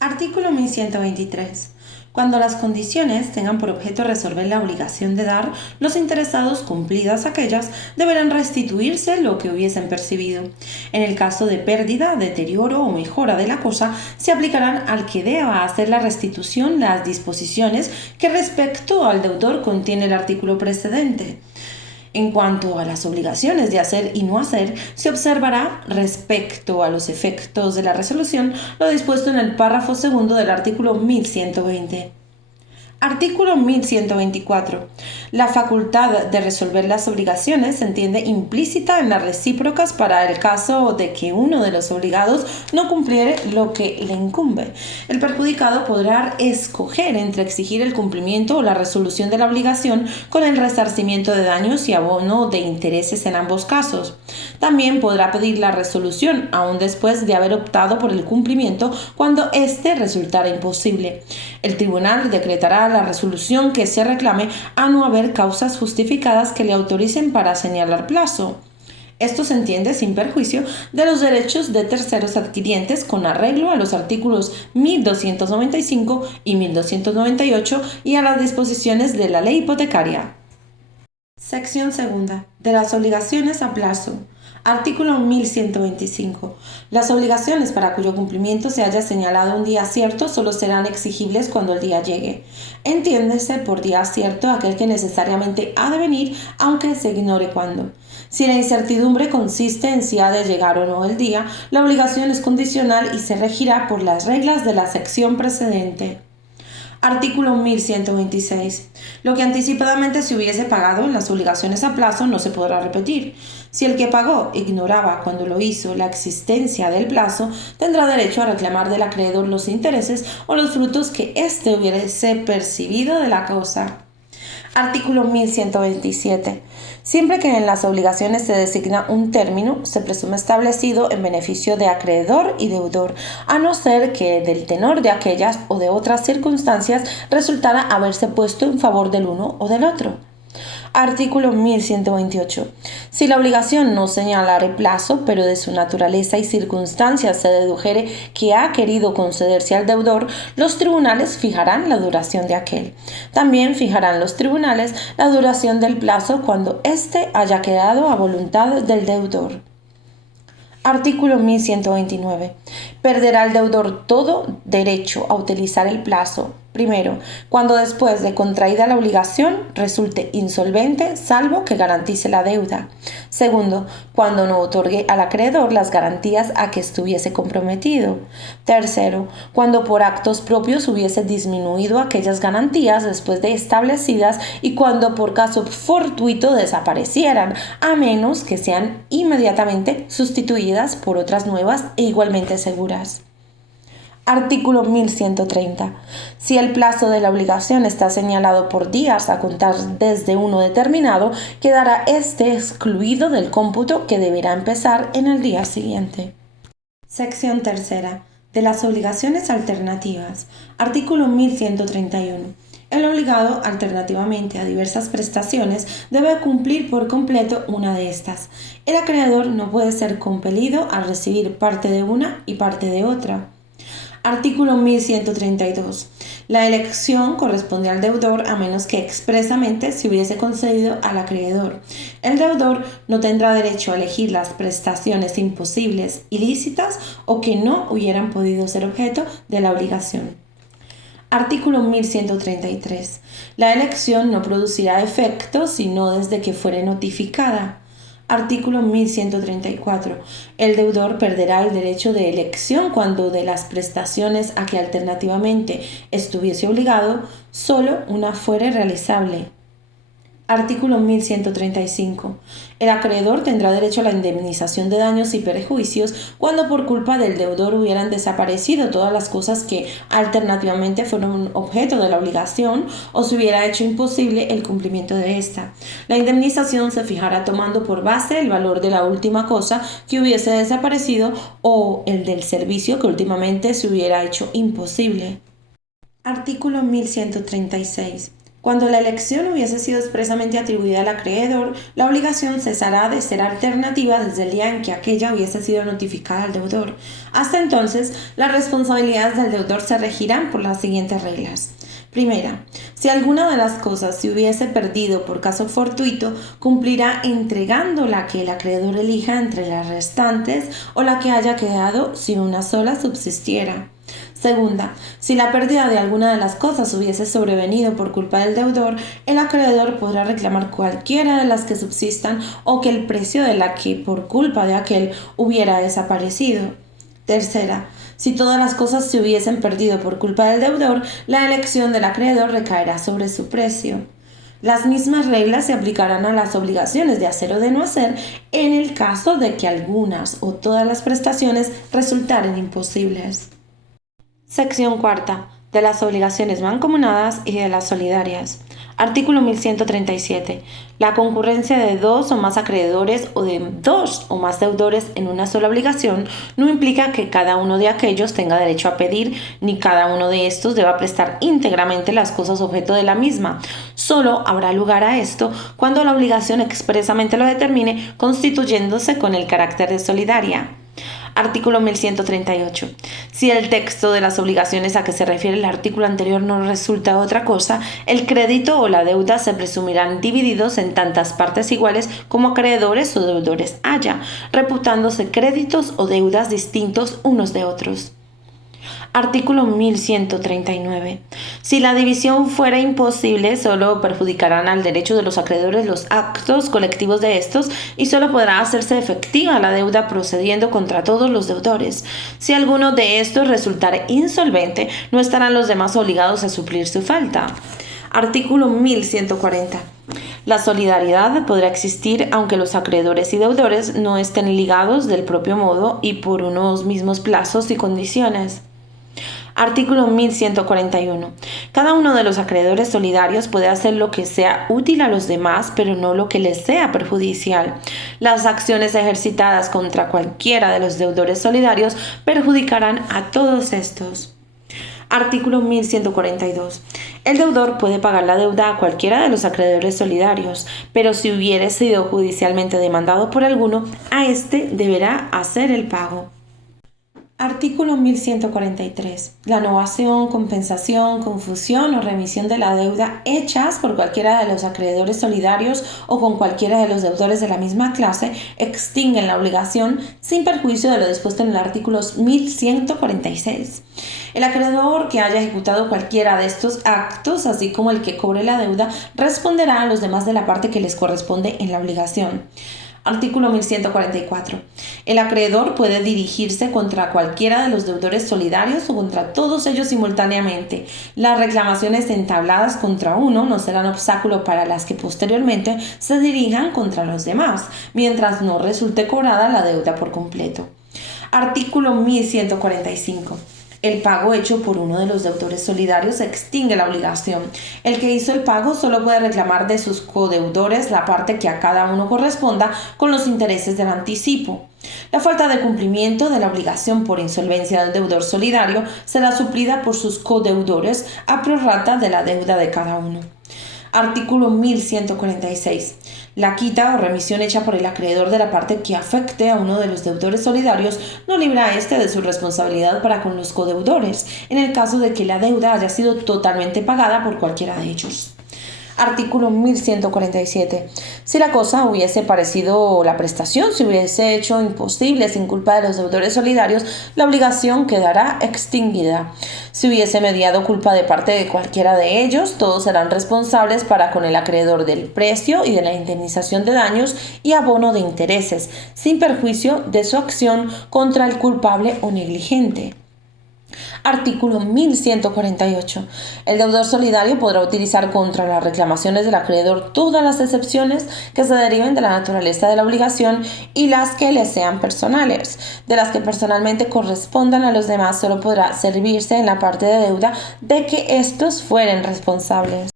Artículo 1123. Cuando las condiciones tengan por objeto resolver la obligación de dar, los interesados, cumplidas aquellas, deberán restituirse lo que hubiesen percibido. En el caso de pérdida, deterioro o mejora de la cosa, se aplicarán al que deba hacer la restitución las disposiciones que respecto al deudor contiene el artículo precedente. En cuanto a las obligaciones de hacer y no hacer, se observará respecto a los efectos de la resolución lo dispuesto en el párrafo segundo del artículo 1120. Artículo 1124. La facultad de resolver las obligaciones se entiende implícita en las recíprocas para el caso de que uno de los obligados no cumpliere lo que le incumbe. El perjudicado podrá escoger entre exigir el cumplimiento o la resolución de la obligación con el resarcimiento de daños y abono de intereses en ambos casos. También podrá pedir la resolución, aun después de haber optado por el cumplimiento, cuando éste resultara imposible. El tribunal decretará la resolución que se reclame a no haber causas justificadas que le autoricen para señalar plazo. Esto se entiende sin perjuicio de los derechos de terceros adquirientes con arreglo a los artículos 1295 y 1298 y a las disposiciones de la ley hipotecaria. Sección segunda. De las obligaciones a plazo. Artículo 1125. Las obligaciones para cuyo cumplimiento se haya señalado un día cierto solo serán exigibles cuando el día llegue. Entiéndese por día cierto aquel que necesariamente ha de venir, aunque se ignore cuándo. Si la incertidumbre consiste en si ha de llegar o no el día, la obligación es condicional y se regirá por las reglas de la sección precedente. Artículo 1126. Lo que anticipadamente se hubiese pagado en las obligaciones a plazo no se podrá repetir. Si el que pagó ignoraba cuando lo hizo la existencia del plazo, tendrá derecho a reclamar del acreedor los intereses o los frutos que éste hubiese percibido de la cosa. Artículo 1127. Siempre que en las obligaciones se designa un término, se presume establecido en beneficio de acreedor y deudor, a no ser que del tenor de aquellas o de otras circunstancias resultara haberse puesto en favor del uno o del otro. Artículo 1128. Si la obligación no señalare plazo, pero de su naturaleza y circunstancias se dedujere que ha querido concederse al deudor, los tribunales fijarán la duración de aquel. También fijarán los tribunales la duración del plazo cuando éste haya quedado a voluntad del deudor. Artículo 1129. Perderá el deudor todo derecho a utilizar el plazo. Primero, cuando después de contraída la obligación resulte insolvente, salvo que garantice la deuda. Segundo, cuando no otorgue al acreedor las garantías a que estuviese comprometido. Tercero, cuando por actos propios hubiese disminuido aquellas garantías después de establecidas y cuando por caso fortuito desaparecieran, a menos que sean inmediatamente sustituidas por otras nuevas e igualmente seguras. Artículo 1130. Si el plazo de la obligación está señalado por días a contar desde uno determinado, quedará éste excluido del cómputo que deberá empezar en el día siguiente. Sección tercera. De las obligaciones alternativas. Artículo 1131. El obligado, alternativamente a diversas prestaciones, debe cumplir por completo una de estas. El acreedor no puede ser compelido a recibir parte de una y parte de otra. Artículo 1132. La elección corresponde al deudor a menos que expresamente se hubiese concedido al acreedor. El deudor no tendrá derecho a elegir las prestaciones imposibles, ilícitas o que no hubieran podido ser objeto de la obligación. Artículo 1133. La elección no producirá efecto sino desde que fuere notificada. Artículo 1134. El deudor perderá el derecho de elección cuando de las prestaciones a que alternativamente estuviese obligado, solo una fuere realizable. Artículo 1135. El acreedor tendrá derecho a la indemnización de daños y perjuicios cuando por culpa del deudor hubieran desaparecido todas las cosas que alternativamente fueron objeto de la obligación o se hubiera hecho imposible el cumplimiento de ésta. La indemnización se fijará tomando por base el valor de la última cosa que hubiese desaparecido o el del servicio que últimamente se hubiera hecho imposible. Artículo 1136. Cuando la elección hubiese sido expresamente atribuida al acreedor, la obligación cesará de ser alternativa desde el día en que aquella hubiese sido notificada al deudor. Hasta entonces, las responsabilidades del deudor se regirán por las siguientes reglas. Primera, si alguna de las cosas se hubiese perdido por caso fortuito, cumplirá entregando la que el acreedor elija entre las restantes o la que haya quedado si una sola subsistiera. Segunda, si la pérdida de alguna de las cosas hubiese sobrevenido por culpa del deudor, el acreedor podrá reclamar cualquiera de las que subsistan o que el precio de la que por culpa de aquel hubiera desaparecido. Tercera, si todas las cosas se hubiesen perdido por culpa del deudor, la elección del acreedor recaerá sobre su precio. Las mismas reglas se aplicarán a las obligaciones de hacer o de no hacer en el caso de que algunas o todas las prestaciones resultaren imposibles. Sección cuarta. De las obligaciones mancomunadas y de las solidarias. Artículo 1137. La concurrencia de dos o más acreedores o de dos o más deudores en una sola obligación no implica que cada uno de aquellos tenga derecho a pedir, ni cada uno de estos deba prestar íntegramente las cosas objeto de la misma. Solo habrá lugar a esto cuando la obligación expresamente lo determine, constituyéndose con el carácter de solidaria. Artículo 1138. Si el texto de las obligaciones a que se refiere el artículo anterior no resulta otra cosa, el crédito o la deuda se presumirán divididos en tantas partes iguales como acreedores o deudores haya, reputándose créditos o deudas distintos unos de otros. Artículo 1139. Si la división fuera imposible, solo perjudicarán al derecho de los acreedores los actos colectivos de estos y solo podrá hacerse efectiva la deuda procediendo contra todos los deudores. Si alguno de estos resultare insolvente, no estarán los demás obligados a suplir su falta. Artículo 1140. La solidaridad podrá existir aunque los acreedores y deudores no estén ligados del propio modo y por unos mismos plazos y condiciones. Artículo 1141. Cada uno de los acreedores solidarios puede hacer lo que sea útil a los demás, pero no lo que les sea perjudicial. Las acciones ejercitadas contra cualquiera de los deudores solidarios perjudicarán a todos estos. Artículo 1142. El deudor puede pagar la deuda a cualquiera de los acreedores solidarios, pero si hubiere sido judicialmente demandado por alguno, a éste deberá hacer el pago. Artículo 1143. La novación, compensación, confusión o remisión de la deuda hechas por cualquiera de los acreedores solidarios o con cualquiera de los deudores de la misma clase extinguen la obligación sin perjuicio de lo dispuesto en el artículo 1146. El acreedor que haya ejecutado cualquiera de estos actos, así como el que cobre la deuda, responderá a los demás de la parte que les corresponde en la obligación. Artículo 1144. El acreedor puede dirigirse contra cualquiera de los deudores solidarios o contra todos ellos simultáneamente. Las reclamaciones entabladas contra uno no serán obstáculo para las que posteriormente se dirijan contra los demás, mientras no resulte cobrada la deuda por completo. Artículo 1145. El pago hecho por uno de los deudores solidarios extingue la obligación. El que hizo el pago solo puede reclamar de sus codeudores la parte que a cada uno corresponda con los intereses del anticipo. La falta de cumplimiento de la obligación por insolvencia del deudor solidario será suplida por sus codeudores a prorrata de la deuda de cada uno. Artículo 1146. La quita o remisión hecha por el acreedor de la parte que afecte a uno de los deudores solidarios no libra a éste de su responsabilidad para con los codeudores, en el caso de que la deuda haya sido totalmente pagada por cualquiera de ellos. Artículo 1147. Si la cosa hubiese parecido la prestación, se hubiese hecho imposible sin culpa de los deudores solidarios, la obligación quedará extinguida. Si hubiese mediado culpa de parte de cualquiera de ellos, todos serán responsables para con el acreedor del precio y de la indemnización de daños y abono de intereses, sin perjuicio de su acción contra el culpable o negligente. Artículo 1148. El deudor solidario podrá utilizar contra las reclamaciones del acreedor todas las excepciones que se deriven de la naturaleza de la obligación y las que le sean personales. De las que personalmente correspondan a los demás, solo podrá servirse en la parte de deuda de que éstos fueren responsables.